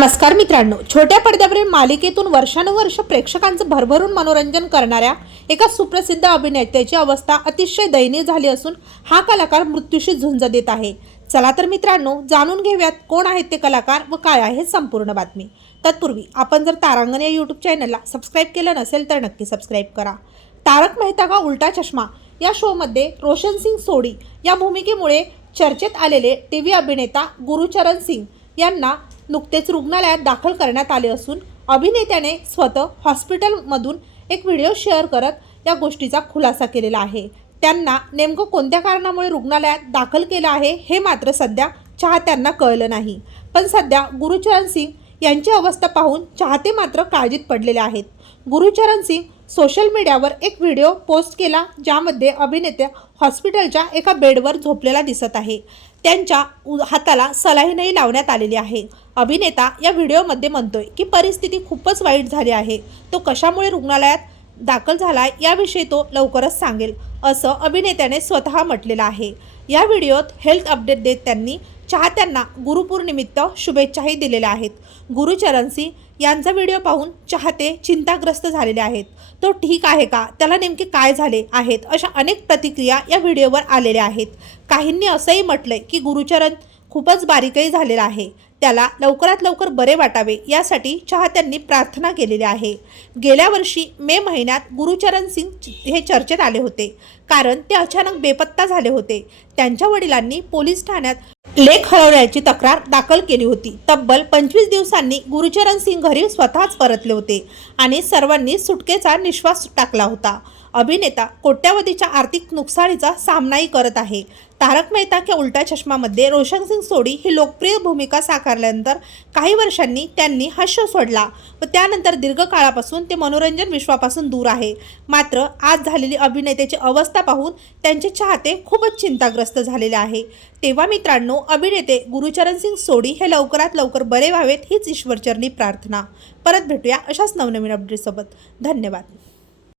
नमस्कार मित्रांनो. छोट्या पडद्यावरील मालिकेतून वर्षानुवर्ष प्रेक्षकांचं भरभरून मनोरंजन करणाऱ्या एका सुप्रसिद्ध अभिनेत्याची अवस्था अतिशय दयनीय झाली असून हा कलाकार मृत्यूशी झुंज देत आहे. चला तर मित्रांनो जाणून घेऊयात कोण आहेत ते कलाकार व काय आहे संपूर्ण बातमी. तत्पूर्वी आपण जर तारांगण या यूट्यूब चॅनलला सबस्क्राईब केलं नसेल तर नक्की सबस्क्राईब करा. तारक मेहता का उलटा चष्मा? या शोमध्ये रोशन सिंग सोडी या भूमिकेमुळे चर्चेत आलेले टी व्ही अभिनेता गुरुचरण सिंग यांना नुकतेच रुग्णालयात दाखल करण्यात आले असून अभिनेत्याने स्वतः हॉस्पिटलमधून एक व्हिडिओ शेअर करत या गोष्टीचा खुलासा केलेला आहे. त्यांना नेमकं कोणत्या कारणामुळे रुग्णालयात दाखल केलं आहे हे मात्र सध्या चाहत्यांना कळलं नाही. पण सध्या गुरुचरण सिंग यांची अवस्था पाहून चाहते मात्र काळजीत पडलेले आहेत. गुरुचरण सिंग सोशल मीडियावर एक व्हिडिओ पोस्ट केला ज्यामध्ये अभिनेत्या हॉस्पिटलच्या एका बेडवर झोपलेला दिसत आहे. त्यांच्या हाताला सलाहीनही लावण्यात आलेली आहे. अभिनेता या व्हिडिओमध्ये म्हणतोय की परिस्थिती खूपच वाईट झाली आहे. तो कशामुळे रुग्णालयात दाखल झाला याविषयी तो लवकरच सांगेल असं अभिनेत्याने स्वतः म्हटलेलं आहे. या व्हिडिओत हेल्थ अपडेट देत त्यांनी चाहत्यांना गुरुपूरनिमित्त शुभेच्छाही दिलेल्या आहेत. गुरुचरण सिंग यांचा व्हिडिओ पाहून चाहते चिंताग्रस्त झालेले आहेत. तो ठीक आहे का? त्याला नेमके काय झाले आहेत? अशा अनेक प्रतिक्रिया या व्हिडिओवर आलेल्या आहेत. काहींनी असंही म्हटलंय की गुरुचरण खूपच बारीकही झालेला आहे. त्याला लवकरात लवकर बरे वाटावे यासाठी चाहत्यांनी प्रार्थना केलेली आहे. गेल्या वर्षी मे महिन्यात गुरुचरण सिंग हे चर्चेत आले होते. कारण ते अचानक बेपत्ता झाले होते. त्यांच्या वडिलांनी पोलीस ठाण्यात लेख हरवल्याची तक्रार दाखल केली होती. तब्बल पंचवीस दिवसांनी गुरुचरण सिंग घरी स्वतःच परतले होते आणि सर्वांनी सुटकेचा निश्वास टाकला होता. अभिनेता कोट्यावधीच्या आर्थिक नुकसानीचा सामनाही करत आहे. तारक मेहता के उलटा चष्मामध्ये रोशन सिंग सोडी ही लोकप्रिय भूमिका साकारल्यानंतर काही वर्षांनी त्यांनी हा शो सोडला व त्यानंतर दीर्घकाळापासून ते मनोरंजन विश्वापासून दूर आहे. मात्र आज झालेली अभिनेत्याची अवस्था पाहून त्यांचे चाहते खूपच चिंताग्रस्त झालेले आहे. तेव्हा मित्रांनो अभिनेते गुरुचरण सिंग सोडी हे लवकरात लवकर बरे व्हावेत हीच ईश्वरचरणी प्रार्थना. परत भेटूया अशाच नवनवीन अपडेटसोबत धन्यवाद.